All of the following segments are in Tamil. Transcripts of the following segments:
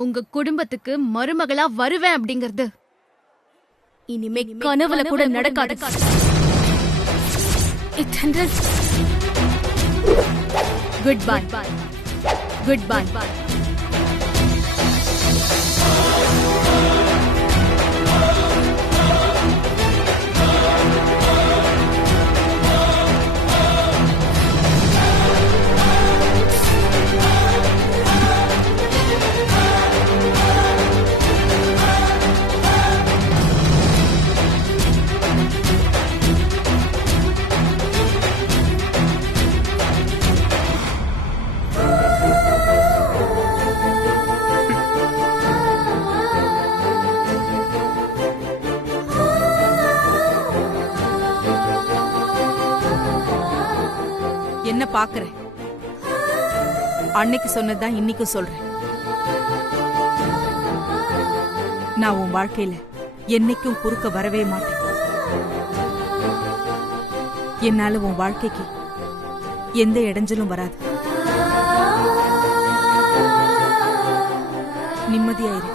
உங்க குடும்பத்துக்கு மருமகளா வருவேன் அப்படிங்கறது இனிமே கனவுல கூட நடக்காது. Good bye. Good bye. என்ன பாக்குறேன்? அன்னைக்கு சொன்னதுதான் இன்னைக்கும் சொல்றேன். நான் உன் வாழ்க்கையில என்னைக்கும் குறுக்க வரவே மாட்டேன். என்னால உன் வாழ்க்கைக்கு எந்த இடைஞ்சலும் வராது. நிம்மதியாயிரு.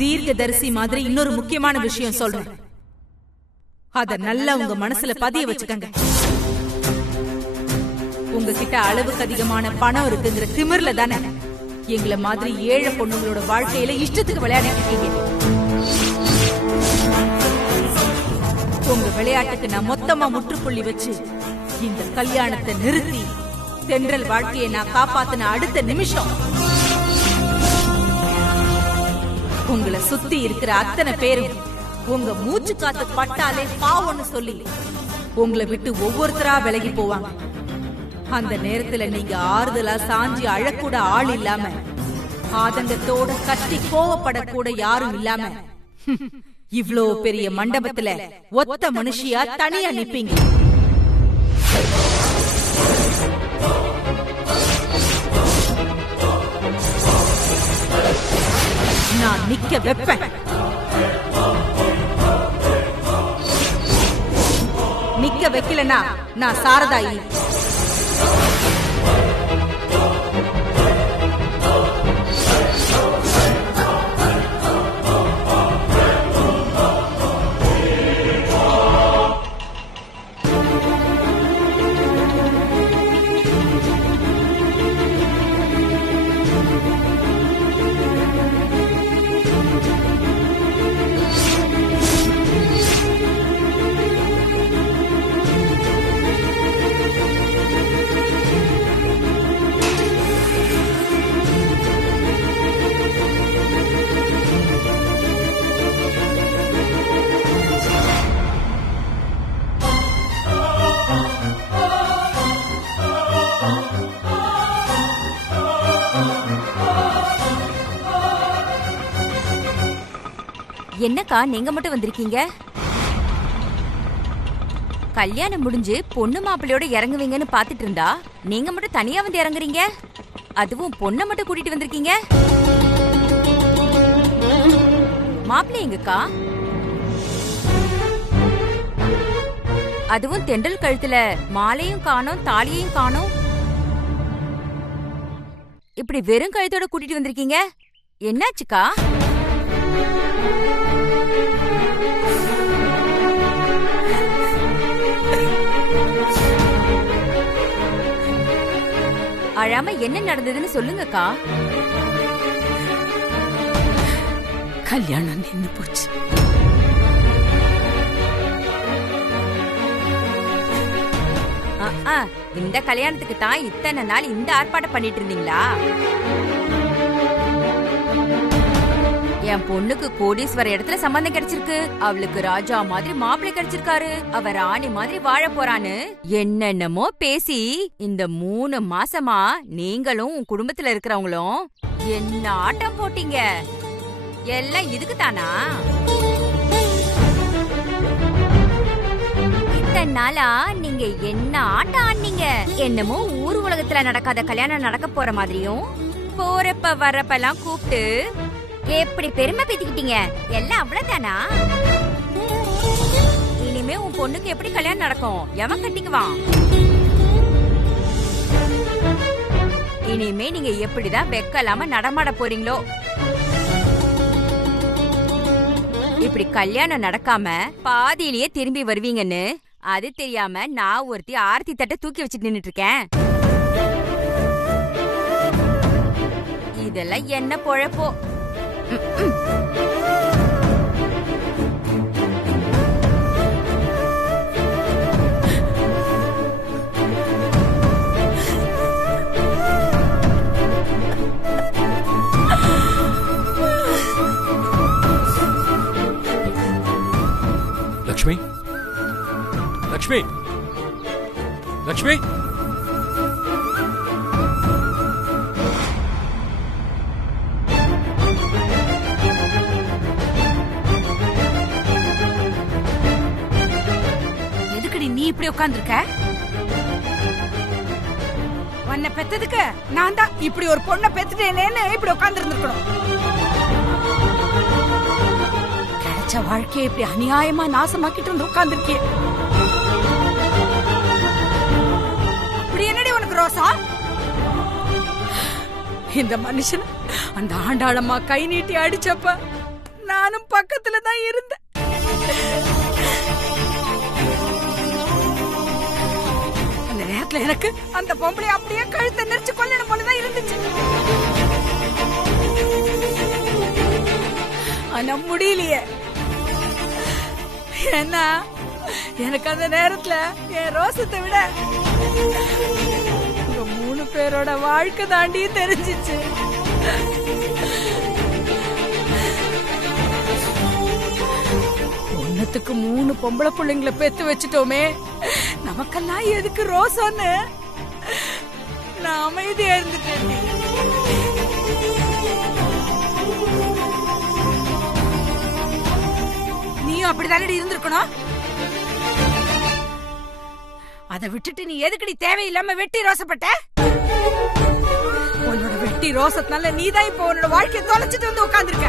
தீர்க்கதரிசி மாதிரி இன்னொரு முக்கியமான விஷயம் சொல்றேன். அத நல்லா உங்க மனசுல பதிய வச்சுக்கங்க. உங்ககிட்ட அளவுக்கு அதிகமான பணம் இருக்குங்கிற திமிர்ல தானே எங்களை மாதிரி ஏழை பொண்ணுங்களோட வாழ்க்கையில இஷ்டத்துக்கு விளையாடிட்டு இருக்கீங்க. உங்க விளையாட்டுக்கு நான் மொத்தமா முற்றுப்புள்ளி வச்சு இந்த கல்யாணத்தை நிறுத்தி தென்றல் வாழ்க்கையை நான் காப்பாத்தின அடுத்த நிமிஷம் உங்களை சுத்தி இருக்கிற அத்தனை பேரும் உங்க மூச்சு காத்து பட்டாலே பாவம்னு சொல்லி உங்களை விட்டு ஒவ்வொருத்தரா விலகி போவாங்க. அந்த நேரத்துல நீங்க ஆறுதலா சாஞ்சி அழக்கூட ஆள் இல்லாம, ஆதங்கத்தோட கத்தி கோவப்படக்கூட யாரும் இல்லாம இவ்ளோ பெரிய மண்டபத்துல ஒத்த மனுஷியா தனியா நிப்பீங்க. நான் நிக்க வைப்பேன். நிக்க வைக்கலனா நான் சாரதாயி. என்னக்கா நீங்க மட்டும் வந்திருக்கீங்க? கல்யாணம் முடிஞ்சு பொண்ணு மாப்பிள்ளையோட இறங்குவீங்கன்னு பாத்துட்டு இருந்தா நீங்க மட்டும் தனியா வந்து இறங்குறீங்க. அதுவும் பொண்ணை மட்டும் கூட்டிட்டு வந்திருக்கீங்க. மாப்பிள்ளை எங்கக்கா? அதுவும் தென்றல் கழுத்துல மாலையும் காணோம், தாலியையும் காணோம். இப்படி வெறும் கழுத்தோட கூட்டிட்டு வந்திருக்கீங்க, என்னாச்சுக்கா? அழாம என்ன நடந்ததுன்னு சொல்லுங்கக்கா. கல்யாணம் நின்னு போச்சு. இந்த கல்யாணத்துக்கு தான் இத்தனை நாள் இந்த ஆர்ப்பாட்டம் பண்ணிட்டு இருந்தீங்களா? என் பொண்ணுக்கு கோடீஸ்வர இடத்துல சம்பந்தம் கிடைச்சிருக்கு. அவளுக்கு ராஜா மாதிரி மாப்பிள்ளை கிடைச்சிருக்காரு. அவ ராணி மாதிரி வாழ போறான்னு என்னென்னமோ பேசி இந்த 3 மாசமா நீங்களும் உன் குடும்பத்துல இருக்கிறவங்களும் என்ன ஆட்டம் போட்டீங்க. எல்லாம் இதுக்கு தானா? இத்தனை நாளா நீங்க என்ன ஆட்டம் ஆனீங்க? என்னமோ ஊர் உலகத்துல நடக்காத கல்யாணம் நடக்க போற மாதிரியும் போறப்ப வரப்பெல்லாம் கூப்பிட்டு எப்படி பெருமை பேத்திக்கிட்டீங்க. எல்லாம் அவ்வளவுதானா? இனிமே உன் பொண்ணுக்கு எப்படி கல்யாணம் நடக்கும்? எவன் கட்டிக்குவான்? இனிமே நீங்க எப்படிதான் வெக்கலாம நடமாட போறீங்களோ? இப்படி கல்யாணம் நடக்காம பாதியிலேயே திரும்பி வருவீங்கன்னு அது தெரியாம நான் ஒருத்தி ஆர்த்தி தட்டை தூக்கி வச்சுட்டு நின்னுட்டு இருக்கேன். இதெல்லாம் என்ன பொழப்போ? லக்ஷ்மி, லக்ஷ்மி, லக்ஷ்மி. நீ இப்படி உட்கார்ந்திருக்க? உன்னை பெத்ததுக்கு நான் தான் இப்படி ஒரு பொண்ணை பெத்துட்டேனேன்னு இப்படி உட்கார்ந்து இருந்திருக்கணும். கிடைச்ச வாழ்க்கையை இப்படி அநியாயமா நாசமாக்கிட்டு வந்து உட்கார்ந்துருக்கிய. இப்படி என்னடி உனக்கு ரோசா? இந்த மனுஷன் அந்த ஆண்டாளம்மா கை நீட்டி அடிச்சப்ப நானும் பக்கத்துல தான் இருந்தேன். எனக்கு அந்த பொம்பளை அப்படியே கழுத்தை நெரிச்சு கொல்லணும் போலதான் இருந்துச்சு. ஆனா முடியலையே. ஏன்னா எனக்கு அந்த நேரத்துல என் ரோசத்தை விட 3 பேரோட வாழ்க்கை தாண்டி தெரிஞ்சிச்சு. ஒன்னத்துக்கு 3 பொம்பளை பிள்ளைங்களை பெத்து வச்சுட்டோமே, நமக்கெல்லாம் எதுக்கு ரோசான்னு நான் அமைதியா இருந்துட்டேன். நீயும் அப்படித்தானடி இருந்திருக்கணும். அதை விட்டுட்டு நீ எதுக்கடி தேவையில்லாம வெட்டி ரோசப்பட்ட? உன்னோட குட்டி ரோசத்தினால நீதான் இப்ப உன்னோட வாழ்க்கையை தொலைச்சிட்டு வந்து உட்கார்ந்திருக்க.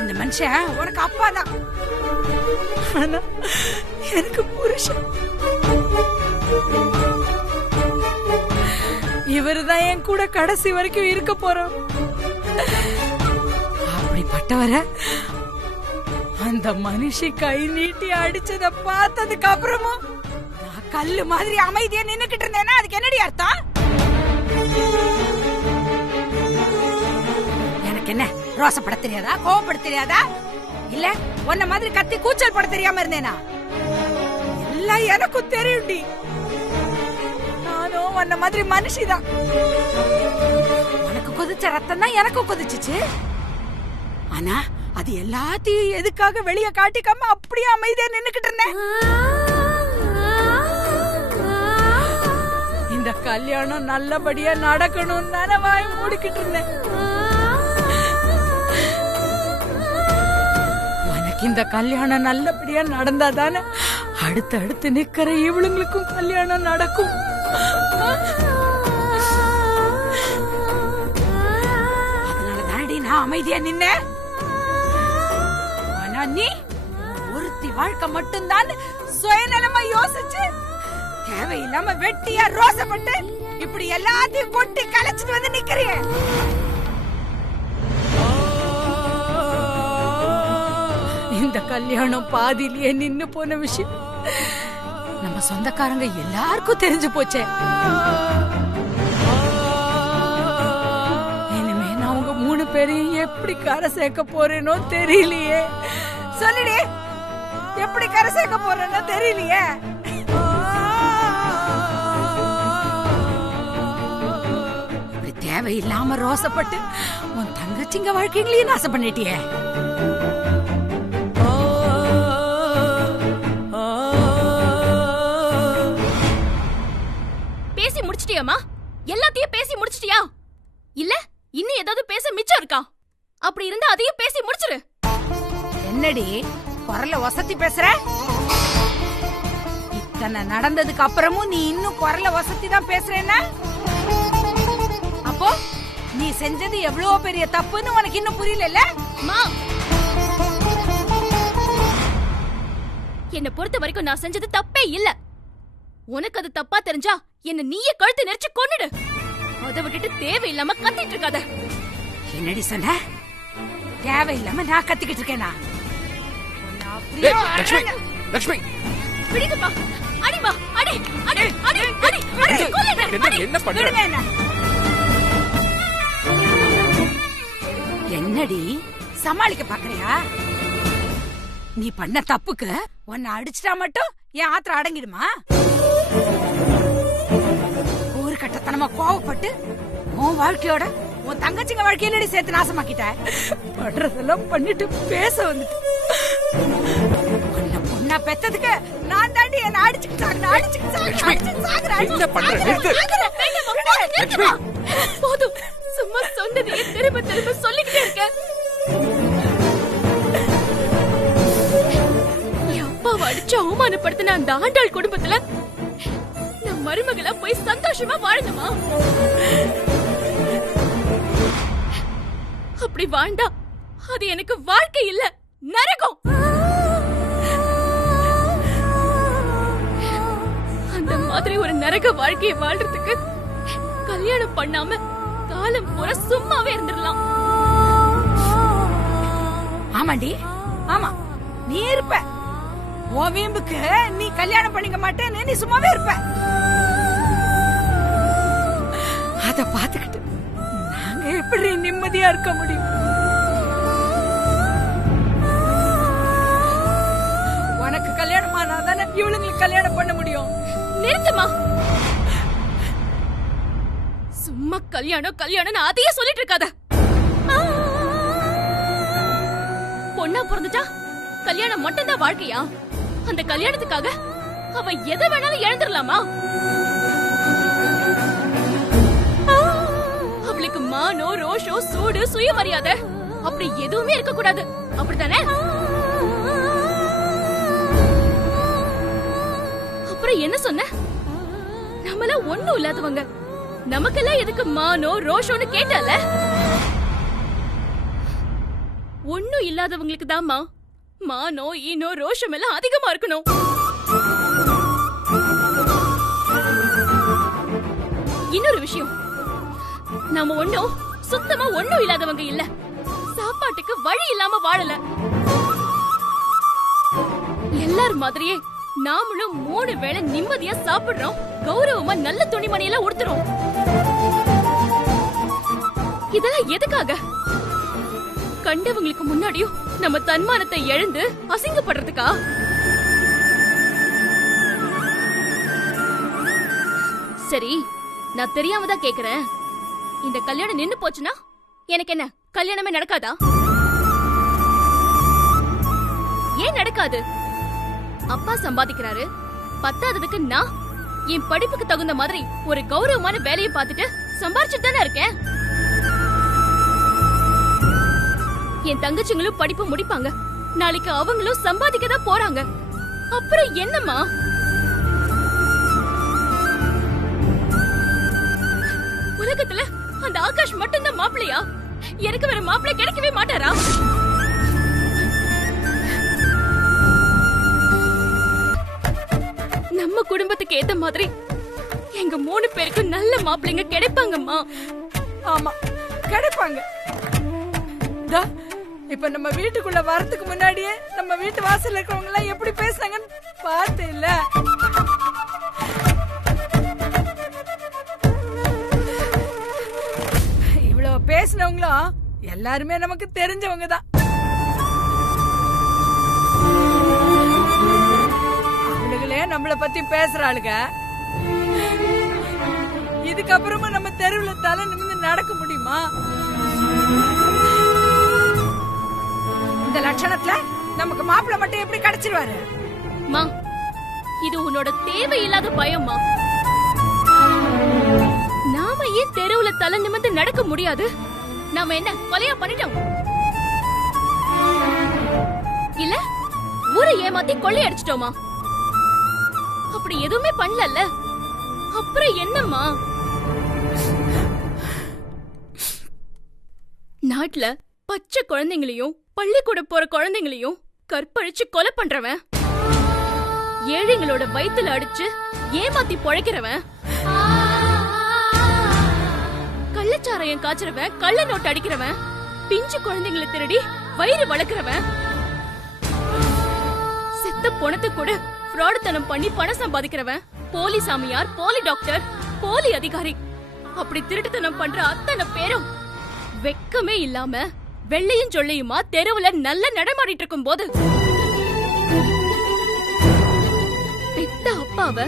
இந்த மனுஷன் உனக்கு அப்பா தான், ஆனா எனக்கு புருஷன். இவருதான் என் கூட கடைசி வரைக்கும் இருக்க போறோம். அப்படிப்பட்டவர அந்த மனுஷி கை நீட்டி அடிச்சத பார்த்ததுக்கு அப்புறமும் நான் கல்லு மாதிரி அமைதியா நின்னுக்கிட்டு இருந்தேன்னா அதுக்கு என்னடி அர்த்தம்? எனக்கு என்ன ரோசப்பட தெரியாதா, கோவப்பட தெரியாதா, இல்ல உன்ன மாதிரி கத்தி கூச்சல் பட தெரியாம இருந்தேனா? எல்லாம் எனக்கும் தெரியும்டி. நானும் உன்ன மாதிரி மனுஷிதான். உனக்கு கொதிச்ச ரத்தம் தான் எனக்கும் கொதிச்சுச்சு. ஆனா அது எல்லாத்தையும் எதுக்காக வெளிய காட்டிக்காம அப்படியே அமைதியா நின்னுக்கிட்டு இருந்தேன். இந்த கல்யாணம் நல்லபடியா நடக்கணும் தானே வாய் மூடிக்கிட்டு இருந்தேன். உனக்கு இந்த கல்யாணம் நல்லபடியா நடந்தா தானே அடுத்து அடுத்து நிக்கிற இவளுங்களுக்கும் கல்யாணம் நடக்கும். அதனால தானடி நான் அமைதியா நின்னேன். நீ ஒருத்தி வாழ்க்கை மட்டும்தான் சுயநலமா யோசிச்சு தேவையில்லாம வெட்டியா ரோசப்பட்டு இப்படி எல்லாத்தையும் கொட்டி கலைச்சிட்டு வந்து நிக்கிறிய. இந்த கல்யாணம் பாதியிலேயே நின்னு போன விஷயம் நம்ம சொந்தக்காரங்க எல்லாருக்கும் தெரிஞ்சு போச்சே. இனிமே நான் உங்க 3 பேரையும் எப்படி கரை சேர்க்க போறேனோ தெரியலையே. சொல்லிடி, எப்படி கரை சேர்க்க போறேன்னு தெரியலையே. இப்படி தேவையில்லாம ரோசப்பட்டு உன் தங்கச்சிங்க வாழ்க்கைகளையும் நாசம் பண்ணிட்டியே. பேசி முடிச்சிட்டியாமா? எல்லாத்தையும் பேசி முடிச்சிட்டியா? இல்ல இன்னும் ஏதாவது பேச மிச்சம் இருக்கா? அப்படி இருந்தா அதையும் பேசி முடிச்சிரு. என்னடி குரல வசத்தி பேசுற? இத்தனை நடந்ததுக்கு அப்புறமும் நீ இன்னும் குரல வசத்தி தான் பேசுறேன்னா அப்போ நீ செஞ்சது எவ்வளவு பெரிய தப்புன்னு உனக்கு இன்னும் புரியல? என்ன பொறுத்த வரைக்கும் நான் செஞ்சது தப்பே இல்ல. உனக்கு அது தப்பா தெரிஞ்சா என்ன நீயே கழுத்து நெரிச்சு கொன்னுடு. அதை விட்டுட்டு தேவையில்லாம கத்திட்டு இருக்காத. என்னடி சொன்ன? தேவையில்லாம நான் கத்திக்கிட்டு இருக்கேனா? லட்சுமி, லட்சுமி பிடிக்குப்பா. அடிமா, அடி அடி அடி அடி அடி. என்ன பண்ற? என்னடி சமாளிக்க பாக்குறியா? நீ பண்ண தப்புக்கு உன்னை அடிச்சிட்டா மட்டும் என் ஆத்திரம் அடங்கிடுமா? ஒரு கட்டத்தனமா கோவப்பட்டு உன் வாழ்க்கையோட உன் தங்கச்சிங்க வாழ்க்கையில சேர்த்து நாசமாக்கிட்ட. பண்றதெல்லாம் பண்ணிட்டு பேச வந்துட்டு உன்னை பொண்ணா பெத்ததுக்கு நான் தாண்டி என்ன அடிச்சுக்கிட்டாங்க. போதும், சும்மா சொன்னதையே திரும்ப திரும்ப சொல்லிக்கிட்டே இருக்க. என் அப்பாவை அடிச்சு அவமானப்படுத்தின அந்த ஆண்டாள் குடும்பத்துல நான் மருமகளா போய் சந்தோஷமா வாழணுமா? அப்படி வாழ்ந்தா அது எனக்கு வாழ்க்கை இல்ல, நரகம். அந்த மாதிரி ஒரு நரக வாழ்க்கையை வாழ்றதுக்கு கல்யாணம் பண்ணாம காலம் பூரா சும்மாவே இருந்துடலாம். ஆமாண்டி, ஆமா, நீ இருப்ப. உன் வீம்புக்கு நீ கல்யாணம் பண்ணிக்க மாட்டேன்னு நீ சும்மாவே இருப்ப. அத பாத்துக்கிட்டு நாங்க எப்படி நிம்மதியா இருக்க முடியும்? உனக்கு கல்யாணம் ஆனாதானே இவளுங்களுக்கு கல்யாணம் பண்ண முடியும். நிறுத்துமா. சும்மா கல்யாணம் கல்யாணம் அதையே சொல்லிட்டு இருக்காத. பொண்ணா பிறந்துட்டா கல்யாணம் மட்டும் தான் வாழ்க்கையா? அந்த கல்யாணத்துக்காக அவ எதை வேணாலும் இழந்துடலாமா? அவளுக்கு மானோ ரோஷோ சூடு சுயமரியாதை அப்படி எதுவுமே இருக்க கூடாது, அப்படித்தானே? அப்புறம் என்ன சொன்ன? நம்மள ஒண்ணும் இல்லாதவங்க, நமக்கெல்லாம் எதுக்கு மானோ ரோஷோன்னு கேட்டல? ஒண்ணும் இல்லாதவங்களுக்கு தான்மா மானோ ஈனோ ரோஷம் எல்லாம் அதிகமா இருக்கணும். இன்னொரு விஷயம், நாம ஒண்ணும் சுத்தமா ஒண்ணும் இல்லாதவங்க இல்ல. சாப்பாட்டுக்கு வழி இல்லாம வாழல. எல்லார் மாதிரியே நாமளும் 3 வேளை நிம்மதியா சாப்பிடுறோம், கௌரவமா நல்ல துணிமணியெல்லாம் உடுத்துறோம். இதெல்லாம் எதுக்காக? கண்டவங்களுக்கு முன்னாடியும் நம்ம தன்மானத்தை இழந்து அசிங்கப்படுறதுக்கா? சரி, நான் தெரியாம தான் கேக்குறேன். இந்த கல்யாணம் நின்னு போச்சுன்னா எனக்கு என்ன, கல்யாணமே நடக்காதா? ஏன் நடக்காது? அப்பா சம்பாதிக்கிறாரு, பத்தாததுக்கு நான் என் படிப்புக்கு தகுந்த மாதிரி ஒரு கௌரவமான வேலையை பார்த்துட்டு சம்பாரிச்சுட்டு தானே இருக்கேன். என் தங்கச்சிங்களும் படிப்பு முடிப்பாங்க, நாளைக்கு அவங்களும் சம்பாதிக்க தான் போறாங்க. அப்புறம் என்னம்மா? உலகத்துல அந்த ஆகாஷ் மட்டும்தான் மாப்பிள்ளையா? எனக்கு வேற மாப்பிள்ளை கிடைக்கவே மாட்டாரா? நம்ம குடும்பத்துக்கு ஏத்த மாதிரி எங்க 3 பேருக்கு நல்ல மாப்பிள்ளைங்க கிடைப்பாங்கம்மா. ஆமா, கிடைப்பாங்க. இப்ப நம்ம வீட்டுக்குள்ள வரதுக்கு முன்னாடியே நம்ம வீட்டு வாசல்ல இருக்கவங்க எல்லாம் எப்படி பேசுறாங்கன்னு பார்த்து இல்ல. இவ்வளவு பேசினவங்களும் எல்லாருமே நமக்கு தெரிஞ்சவங்க தான். அவளுகளே நம்மள பத்தி பேசுறாளுங்க. இதுக்கப்புறமா நம்ம தெருவுல தலை நிமிர்ந்து நடக்க முடியுமா? இந்த லட்சணத்துல நமக்கு மாப்பிள்ளை மட்டும் எப்படி கிடைச்சிருவாரு? மா, இது உன்னோட தேவையில்லாத பயம்மா. நாம ஏன் தெருவுல தலை நிமிர்ந்து நடக்க முடியாது? நாம என்ன கொலையா பண்ணிட்டோம்? இல்ல ஊரை ஏமாத்தி கொள்ளையடிச்சிட்டோமா? அப்படி எதுவுமே பண்ணல. அப்புறம் என்னம்மா? நாட்டுல பச்சை குழந்தைங்களையும் பள்ளிக்கூட போற குழந்தைங்களையும் கற்பழிச்சு கொலை பண்றவன், ஏழைங்களோட வயித்துல அடிச்சு ஏமாத்தி பொழைக்கிறவன், கள்ளச்சாராயம் காய்ச்சறவன், கள்ள நோட்டு அடிக்கிறவன், பிஞ்சு குழந்தைங்களை திருடி வயிறு வளர்க்கிறவன், செத்த பொணத்தை கூட ஃப்ராடுத்தனம் பண்ணி பணம் சம்பாதிக்கிறவன், போலி சாமியார், போலி டாக்டர், போலி அதிகாரி, அப்படி திருட்டுத்தனம் பண்ற அத்தனை பேரும் வெக்கமே இல்லாம வெள்ளையும் சொல்லையுமா தெருவுல நல்ல நடமாடிட்டு இருக்கும் போது பெத்த அப்பாவ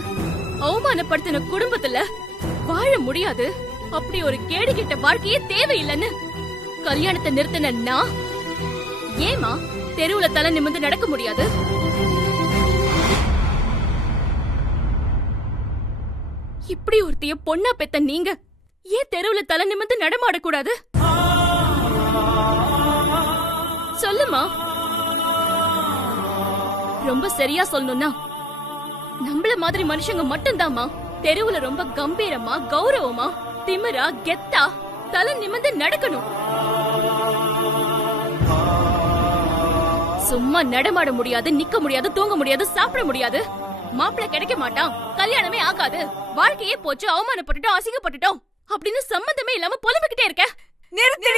அவமானப்படுத்தின குடும்பத்துல வாழ முடியாது, அப்படி ஒரு கேடு கெட்ட வாழ்க்கையே தேவையில்லைன்னு கல்யாணத்தை நிறுத்தின நான் ஏமா தெருவுல தலை நிமிர்ந்து நடக்க முடியாது? இப்படி ஒருத்தைய பொண்ணா பெத்த நீங்க ஏன் தெருவுல தலை நிமிர்ந்து நடமாடக்கூடாது? சொல்லுமா. ரொம்ப சரியா சொல்லணும்னா நம்மள மாதிரி மனுஷங்க மட்டும்தாமா தெருவுல ரொம்ப கம்பீரமா, கௌரவமா, திமிரா, கெத்தா தலை நிமிர்ந்து நடக்கணும். சும்மா நடமாட முடியாது, நிக்க முடியாது, தூங்க முடியாது, சாப்பிட முடியாது, மாப்பிள்ளை கிடைக்க மாட்டான், கல்யாணமே ஆகாது, வாழ்க்கையே போச்சு, அவமானப்பட்டுட்டோம், அசிங்கப்பட்டுட்டோம் அப்படின்னு சம்பந்தமே இல்லாம புலம்பிக்கிட்டே இருக்க. நிறுத்து.